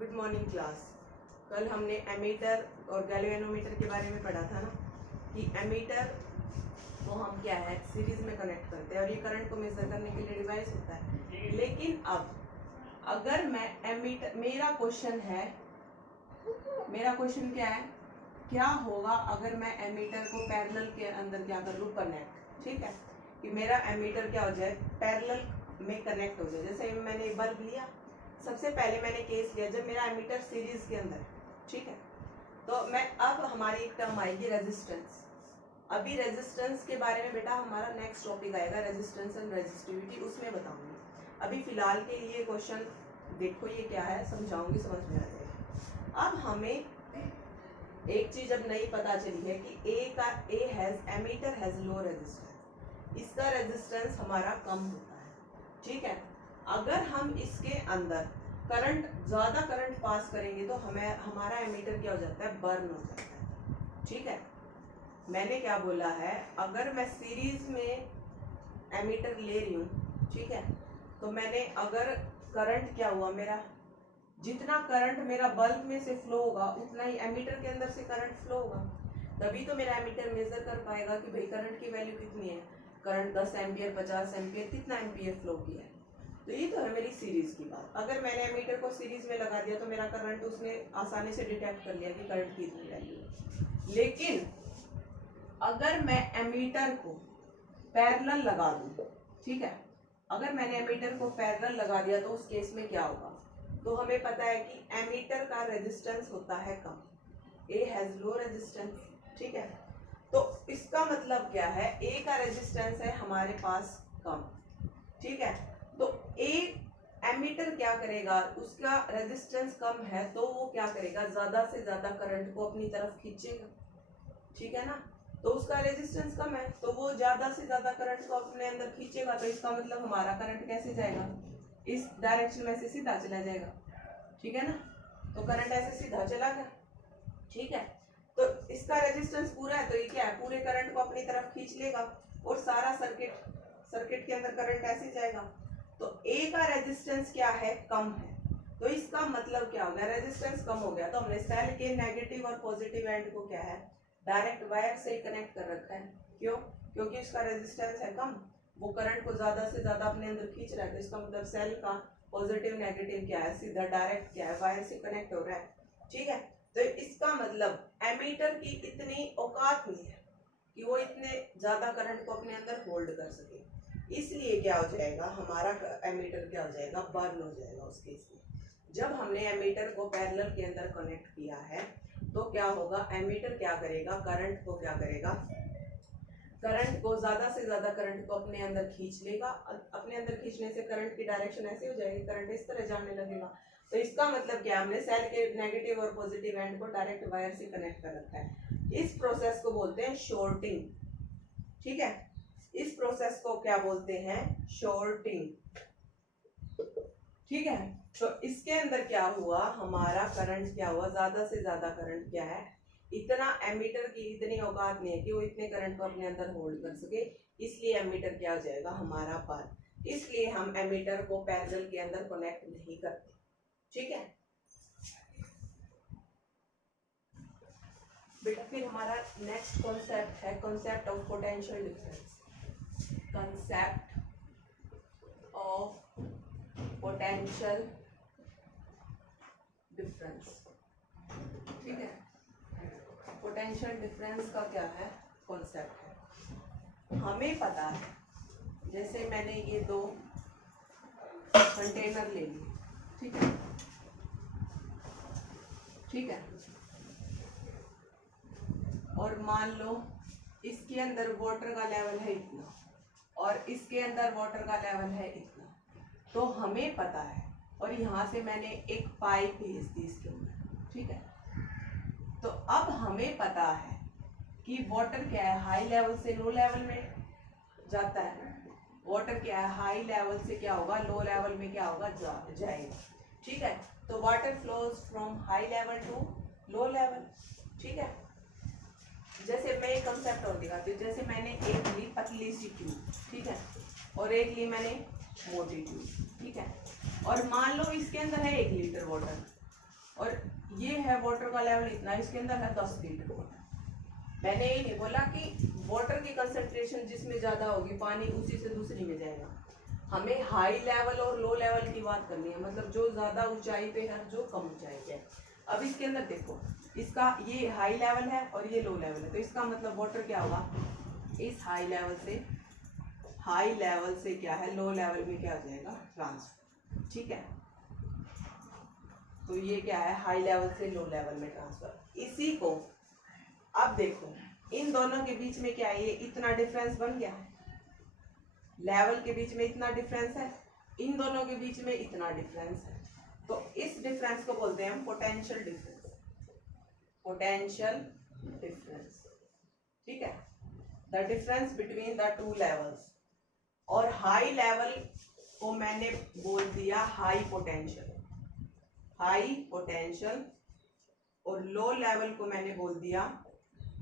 Good morning class. कल हमने ammeter और गैल्वेनोमीटर के बारे में पढ़ा था ना कि एमीटर को हम क्या है सीरीज में कनेक्ट करते हैं और ये करंट को मेजर करने के लिए डिवाइस होता है। लेकिन अब अगर मैं एमीटर, मेरा क्वेश्चन क्या है, क्या होगा अगर मैं एमीटर को पैरेलल के अंदर क्या कर लूँ, कनेक्ट। ठीक है, कि मेरा एमीटर क्या हो जाए, पैरेलल में कनेक्ट हो जाए। जैसे मैंने एक बल्ब लिया, सबसे पहले मैंने केस लिया जब मेरा एमीटर सीरीज के अंदर है। ठीक है, तो मैं अब हमारी एक टर्म आएगी रेजिस्टेंस। अभी रेजिस्टेंस के बारे में बेटा हमारा नेक्स्ट टॉपिक आएगा, रेजिस्टेंस एंड रेजिस्टिविटी, उसमें बताऊंगी। अभी फिलहाल के लिए क्वेश्चन देखो ये क्या है, समझाऊंगी, समझ में आ जाएगा। अब हमें एक चीज अब नई पता चली है कि एमीटर हैज लो रेजिस्टेंस, इसका रेजिस्टेंस हमारा कम होता है। ठीक है, अगर हम इसके अंदर करंट, ज्यादा करंट पास करेंगे तो हमारा एमीटर क्या हो जाता है, बर्न हो जाता है। ठीक है, मैंने क्या बोला है, अगर मैं सीरीज में एमीटर ले रही हूँ, ठीक है, तो मैंने अगर करंट क्या हुआ, मेरा जितना करंट मेरा बल्ब में से फ्लो होगा उतना ही एमीटर के अंदर से करंट फ्लो होगा, तभी तो मेरा एमीटर मेजर कर पाएगा कि भाई करंट की वैल्यू कितनी है। करंट 10 एम्पियर, 50 एम्पियर, कितना एम्पियर फ्लो किया है। तो ये तो है मेरी सीरीज की बात। अगर मैंने एमीटर को सीरीज में लगा दिया तो मेरा करंट उसने आसानी से डिटेक्ट कर लिया कि करंट की इतनी वैल्यू है। लेकिन अगर मैं एमीटर को पैरेलल लगा दूं, ठीक है, अगर मैंने एमीटर को पैरेलल लगा दिया तो उस केस में क्या होगा, तो हमें पता है कि एमीटर का रेजिस्टेंस होता है कम, ए हैज लो रेजिस्टेंस। ठीक है, तो इसका मतलब क्या है, ए का रेजिस्टेंस है हमारे पास कम। ठीक है, तो ए एमीटर क्या करेगा, उसका रेजिस्टेंस कम है तो वो क्या करेगा, ज्यादा से ज्यादा करंट को अपनी तरफ खींचेगा। ठीक है ना, तो उसका रेजिस्टेंस कम है तो वो ज्यादा से ज्यादा करंट को अपने अंदर खींचेगा। तो इसका मतलब हमारा करंट कैसे जाएगा, इस डायरेक्शन में से सीधा चला जाएगा। ठीक है ना, तो करंट ऐसे सीधा चला गया। ठीक है, तो इसका रेजिस्टेंस पूरा है तो ये क्या है, पूरे करंट को अपनी तरफ खींच लेगा और सारा सर्किट के अंदर करंट ऐसे जाएगा। तो ए का रेजिस्टेंस क्या है, कम है, तो इसका मतलब क्या हो गया, रेजिस्टेंस कम हो गया। तो हमने सेल के नेगेटिव और पॉजिटिव एंड को क्या है, डायरेक्ट वायर से कनेक्ट कर रखा है। क्यों, क्योंकि इसका रेजिस्टेंस है कम, वो करंट को ज्यादा से ज्यादा अपने अंदर खींच रहा है। तो इसका मतलब सेल का पॉजिटिव नेगेटिव क्या है, सीधा डायरेक्ट क्या है, वायर से कनेक्ट हो रहा है। ठीक है, तो इसका मतलब एमीटर की इतनी औकात नहीं है कि वो इतने ज्यादा करंट को अपने अंदर होल्ड कर सके। इसलिए क्या हो जाएगा, हमारा एमीटर क्या हो जाएगा, बर्न हो जाएगा उस केस में। जब हमने एमीटर को पैरेलल के अंदर कनेक्ट किया है तो क्या होगा, एमीटर क्या करेगा, करंट को क्या करेगा, करंट को ज्यादा से ज्यादा करंट को अपने अंदर खींच लेगा। अपने अंदर खींचने से करंट की डायरेक्शन ऐसे हो जाएगी, करंट इस तरह जाने लगेगा। तो इसका मतलब क्या, हमने सेल के नेगेटिव और पॉजिटिव एंड को डायरेक्ट वायर से कनेक्ट कर रखा है। इस प्रोसेस को बोलते हैं शॉर्टिंग। ठीक है, इस प्रोसेस को क्या बोलते हैं, शॉर्टिंग। ठीक है, तो इसके अंदर क्या हुआ, हमारा करंट क्या हुआ, ज्यादा से ज्यादा करंट क्या है, इतना एमीटर की इतनी औकात नहीं है कि वो इतने करंट को अपने अंदर होल्ड कर सके। इसलिए एमीटर क्या हो जाएगा, हमारा बर्न। इसलिए हम एमीटर को पैरेलल के अंदर कनेक्ट नहीं करते। ठीक है बेटा, फिर हमारा नेक्स्ट कॉन्सेप्ट है concept of potential difference. Concept of potential difference. ठीक है, पोटेंशियल डिफरेंस का क्या है, कॉन्सेप्ट है। हमें पता है, जैसे मैंने ये दो कंटेनर ले लिए, ठीक है, ठीक है, और मान लो इसके अंदर वाटर का लेवल है इतना और इसके अंदर वाटर का लेवल है इतना। तो हमें पता है, और यहाँ से मैंने एक पाइप भेज दी इसके अंदर। ठीक है, तो अब हमें पता है कि वाटर क्या है, हाई लेवल से लो लेवल में जाता है। वाटर क्या है, हाई लेवल से क्या होगा, लो लेवल में क्या होगा, जाएगा। ठीक है, तो water flows from high level to low level. ठीक है, जैसे मैं एक कंसेप्ट और दिखाती हूँ। जैसे मैंने एक ली पतली सी ट्यूब, ठीक है, और एक ली मैंने मोटी ट्यूब। ठीक है, और मान लो इसके अंदर है 1 लीटर वाटर, और ये है वाटर का लेवल इतना, इसके अंदर है 10 लीटर। मैंने ये नहीं बोला कि वाटर की कंसंट्रेशन जिसमें ज़्यादा होगी पानी उसी से दूसरी में जाएगा। हमें हाई लेवल और लो लेवल की बात करनी है, मतलब जो ज़्यादा ऊंचाई पे है, जो कम ऊंचाई पे है। अब इसके अंदर देखो, इसका ये हाई लेवल है और ये लो लेवल है, तो इसका मतलब वाटर क्या होगा, इस हाई लेवल से क्या है, लो लेवल में क्या हो जाएगा, ट्रांसफर। ठीक है, तो ये क्या है, हाई लेवल से लो लेवल में ट्रांसफर। इसी को अब देखो, इन दोनों के बीच में क्या है, ये इतना डिफरेंस बन गया है, लेवल के बीच में इतना डिफरेंस है, इन दोनों के बीच में इतना डिफरेंस है, तो इस डिफरेंस को बोलते हैं हम पोटेंशियल डिफरेंस। पोटेंशियल डिफरेंस, ठीक है, the difference between the two levels. और हाई लेवल को मैंने बोल दिया हाई पोटेंशियल, और लो लेवल को मैंने बोल दिया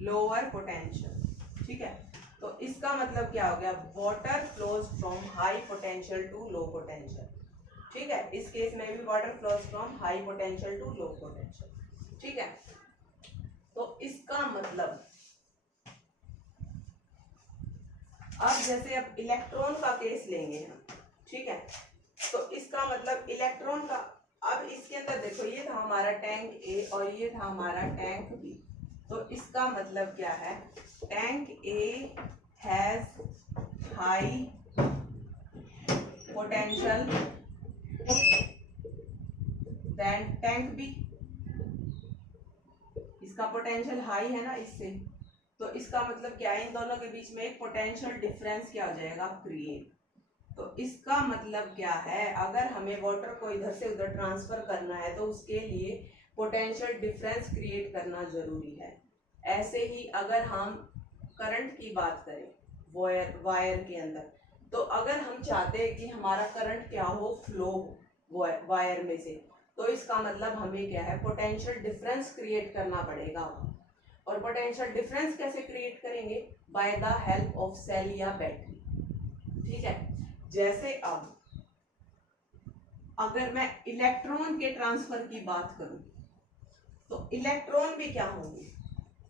लोअर पोटेंशियल। ठीक है, तो इसका मतलब क्या हो गया, water flows from high potential to low potential. ठीक है, इस केस में भी water flows from high potential to low potential. ठीक है, तो इसका मतलब अब जैसे अब इलेक्ट्रॉन का केस लेंगे हम, ठीक है, तो इसका मतलब इलेक्ट्रॉन का, अब इसके अंदर देखो, ये था हमारा टैंक ए और ये था हमारा टैंक बी, तो इसका मतलब क्या है, tank A has high potential than tank B. इसका पोटेंशियल हाई है ना इससे, तो इसका मतलब क्या है, इन दोनों के बीच में एक पोटेंशियल डिफरेंस क्या हो जाएगा, क्रिएट। तो इसका मतलब क्या है, अगर हमें वाटर को इधर से उधर ट्रांसफर करना है तो उसके लिए पोटेंशियल डिफरेंस क्रिएट करना जरूरी है। ऐसे ही अगर हम करंट की बात करें वायर के अंदर, तो अगर हम चाहते हैं कि हमारा करंट क्या हो, फ्लो हो वायर में से, तो इसका मतलब हमें क्या है, पोटेंशियल डिफरेंस क्रिएट करना पड़ेगा। और पोटेंशियल डिफरेंस कैसे क्रिएट करेंगे, by the help of cell या बैटरी। ठीक है, जैसे अब अगर मैं इलेक्ट्रॉन के ट्रांसफर की बात करूं, तो इलेक्ट्रॉन भी क्या होंगे,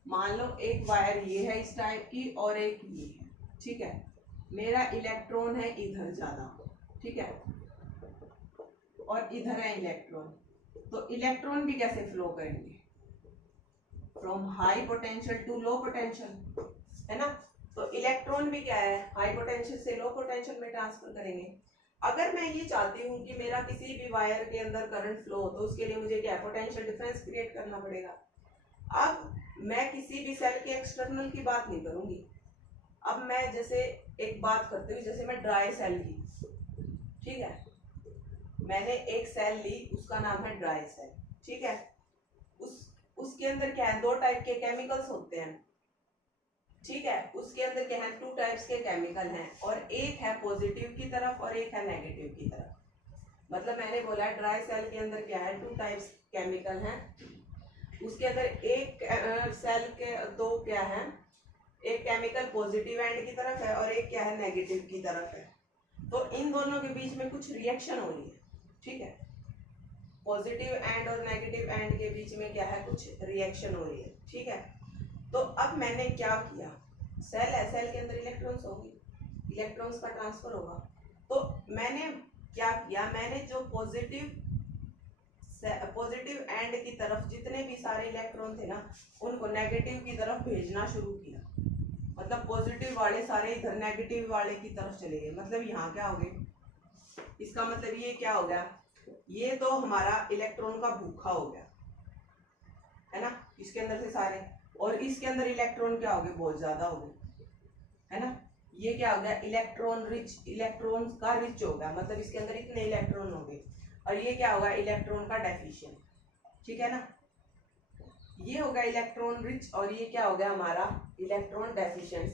मान लो एक वायर ये है इस टाइप की और एक ये है। ठीक है, मेरा इलेक्ट्रॉन है इधर ज्यादा, ठीक है, और इधर है इलेक्ट्रॉन, तो इलेक्ट्रॉन भी कैसे फ्लो करेंगे, from high potential to low potential, है ना। तो इलेक्ट्रॉन भी क्या है, हाई पोटेंशियल से लो पोटेंशियल में ट्रांसफर करेंगे। अगर मैं ये चाहती हूँ कि मेरा किसी भी वायर के अंदर करंट फ्लो हो, तो उसके लिए मुझे क्या, पोटेंशियल डिफरेंस क्रिएट करना पड़ेगा। अब मैं किसी भी सेल के एक्सटर्नल की बात नहीं करूंगी, अब मैं जैसे एक बात करती हूँ, जैसे मैं ड्राई सेल ली, ठीक है, मैंने एक सेल ली, उसका नाम है ड्राई सेल। ठीक है, उसके अंदर क्या है, दो टाइप के केमिकल्स होते हैं। ठीक है, उसके अंदर क्या है, 2 टाइप्स के केमिकल हैं, और एक है पॉजिटिव की तरफ और एक है नेगेटिव की तरफ। मतलब मैंने बोला ड्राई सेल के अंदर क्या है, 2 टाइप्स केमिकल हैं, उसके अंदर एक सेल के 2 क्या है, एक केमिकल पॉजिटिव एंड की तरफ है और एक क्या है, नेगेटिव की तरफ है। तो इन दोनों के बीच में कुछ रिएक्शन हो रही है। ठीक है, पॉजिटिव एंड और नेगेटिव एंड के बीच में क्या है, कुछ रिएक्शन हो रही है। ठीक है, तो अब मैंने क्या किया, सेल है, सेल के अंदर इलेक्ट्रॉन्स होंगे, इलेक्ट्रॉन्स का ट्रांसफर होगा। तो मैंने क्या किया, मैंने जो पॉजिटिव एंड की तरफ जितने भी सारे इलेक्ट्रॉन थे ना, उनको नेगेटिव की तरफ भेजना शुरू किया। मतलब पॉजिटिव वाले सारे इधर नेगेटिव वाले की तरफ चले गए। मतलब यहाँ क्या हो गया, इसका मतलब ये क्या हो गया, ये तो हमारा इलेक्ट्रॉन का भूखा हो गया, है ना, इसके अंदर से सारे, और इसके अंदर इलेक्ट्रॉन क्या हो गए, बहुत ज्यादा हो गए, है ना। ये क्या हो गया, इलेक्ट्रॉन रिच, इलेक्ट्रॉन का रिच हो गया, मतलब इसके अंदर इतने इलेक्ट्रॉन हो गए। और ये क्या होगा, इलेक्ट्रॉन का डेफिशिएंट। ठीक है ना, ये हो गया इलेक्ट्रॉन रिच और ये क्या हो गया हमारा इलेक्ट्रॉन डेफिशिएंट।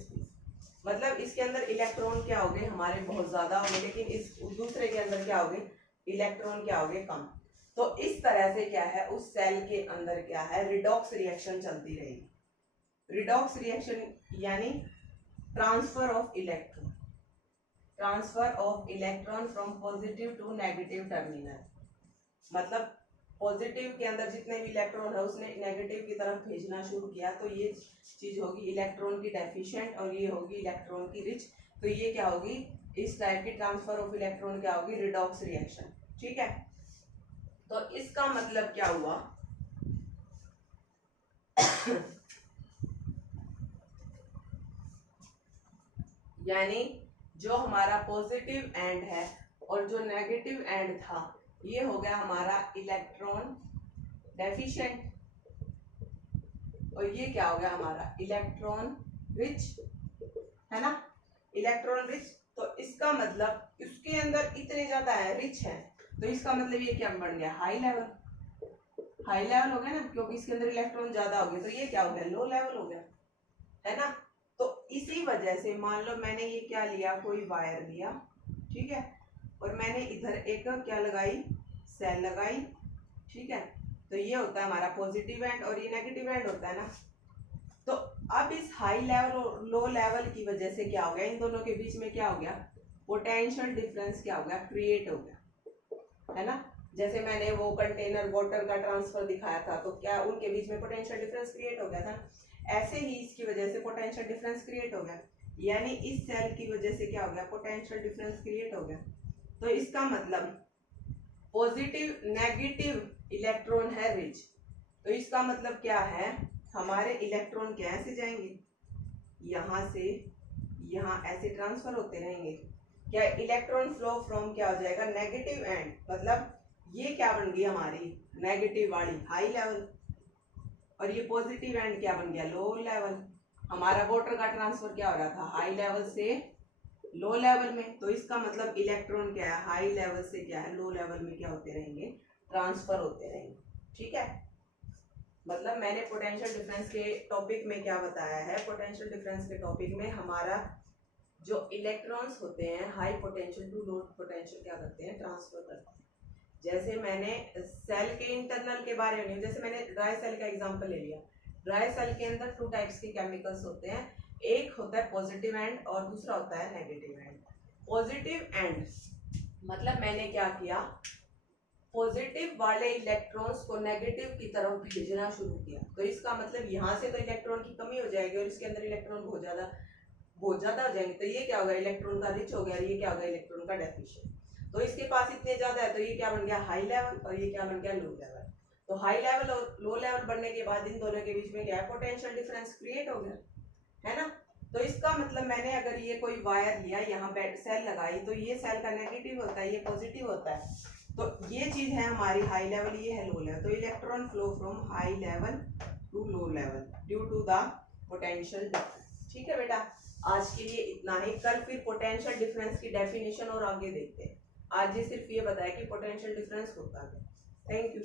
मतलब इसके अंदर इलेक्ट्रॉन क्या हो गए, हमारे बहुत ज्यादा हो गए, लेकिन इस दूसरे के अंदर क्या हो गए, इलेक्ट्रॉन क्या हो गए, कम। तो इस तरह से क्या है, उस सेल के अंदर क्या है, रिडॉक्स रिएक्शन चलती रहेगी। रिडॉक्स रिएक्शन यानी transfer of electron, transfer of electron from positive to negative terminal. मतलब पॉजिटिव के अंदर जितने भी इलेक्ट्रॉन है उसने नेगेटिव की तरफ भेजना शुरू किया, तो ये चीज होगी इलेक्ट्रॉन की डेफिशिएंट और ये होगी इलेक्ट्रॉन की रिच। तो ये क्या होगी, इस टाइप की ट्रांसफर ऑफ इलेक्ट्रॉन क्या होगी, रिडॉक्स रिएक्शन। ठीक है, तो इसका मतलब क्या हुआ यानी जो हमारा पॉजिटिव एंड है और जो नेगेटिव एंड था ये हो गया हमारा इलेक्ट्रॉन डेफिशिएंट और ये क्या हो गया हमारा इलेक्ट्रॉन रिच, है ना, इलेक्ट्रॉन रिच। तो इसका मतलब इसके अंदर इतने ज्यादा है, रिच है, तो इसका मतलब ये क्या बन गया, हाई लेवल। हाई लेवल हो गया ना, क्योंकि इसके अंदर इलेक्ट्रॉन ज्यादा हो गए, तो ये क्या हो गया, लो लेवल हो गया, है ना। तो इसी वजह से मान लो मैंने ये क्या लिया, कोई वायर लिया, ठीक है, और मैंने इधर एक क्या लगाई, सेल लगाई, ठीक है, तो ये होता है हमारा पॉजिटिव एंड और ये नेगेटिव एंड होता है ना। तो अब इस हाई लेवल और लो लेवल की वजह से क्या हो गया, इन दोनों के बीच में क्या हो गया, पोटेंशियल डिफरेंस क्या हो गया, क्रिएट हो गया, है ना। जैसे मैंने वो कंटेनर वाटर का ट्रांसफर दिखाया था, तो क्या उनके बीच में पोटेंशियल डिफरेंस क्रिएट हो गया था, ऐसे ही इसकी वजह से पोटेंशियल डिफरेंस क्रिएट हो गया, यानी इस सेल की वजह से क्या हो गया, पोटेंशियल डिफरेंस क्रिएट हो गया। तो इसका मतलब पॉजिटिव नेगेटिव इलेक्ट्रॉन है रिच, तो इसका मतलब क्या है, हमारे इलेक्ट्रॉन कैसे जाएंगे, यहाँ से यहाँ ऐसे ट्रांसफर होते रहेंगे, क्या इलेक्ट्रॉन फ्लो फ्रॉम क्या हो जाएगा, नेगेटिव एंड, मतलब ये क्या बन गई हमारी नेगेटिव वाली हाई लेवल और ये पॉजिटिव एंड क्या बन गया, लो लेवल। हमारा वाटर का ट्रांसफर क्या हो रहा था, हाई लेवल से लो लेवल में, तो इसका मतलब इलेक्ट्रॉन क्या है, हाई लेवल से क्या है, लो लेवल में क्या होते रहेंगे, ट्रांसफर होते रहेंगे। ठीक है, मतलब मैंने पोटेंशियल डिफरेंस के टॉपिक में क्या बताया है, पोटेंशियल डिफरेंस के टॉपिक में हमारा जो इलेक्ट्रॉन्स होते हैं high potential to low potential क्या करते हैं, ट्रांसफर करते हैं। जैसे मैंने सेल के इंटरनल के बारे में, जैसे मैंने ड्राई सेल का एग्जांपल ले लिया, ड्राई सेल के अंदर 2 टाइप्स के केमिकल्स होते हैं, एक होता है पॉजिटिव एंड और दूसरा होता है नेगेटिव एंड। पॉजिटिव एंड मतलब मैंने क्या किया, पॉजिटिव वाले इलेक्ट्रॉन्स को नेगेटिव की तरफ भेजना शुरू किया, तो इसका मतलब यहाँ से तो इलेक्ट्रॉन की कमी हो जाएगी और इसके अंदर इलेक्ट्रॉन बहुत ज्यादा हो जाएंगे, तो ये क्या होगा, इलेक्ट्रॉन का रिच हो गया, ये क्या होगा, इलेक्ट्रॉन का डेफिशिएंट। तो इसके पास इतने ज्यादा है, तो ये क्या बन गया, हाई लेवल, और ये क्या बन गया, लो लेवल। तो हाई लेवल और लो लेवल बनने के बाद इन दोनों के बीच में क्या है, पोटेंशियल डिफरेंस क्रिएट हो गया, है ना। तो इसका मतलब मैंने अगर ये कोई वायर लिया, यहाँ पे सेल लगाई, तो ये सेल का नेगेटिव होता है, ये पॉजिटिव होता है, तो ये चीज है हमारी हाई लेवल, ये है लो लेवल। तो electron flow from high level to low level due to the potential difference. ठीक है बेटा, आज के लिए इतना ही, कल फिर पोटेंशियल डिफरेंस की डेफिनेशन और आगे देखते हैं। आज ये सिर्फ ये बताया कि पोटेंशियल डिफरेंस होता है। Thank you.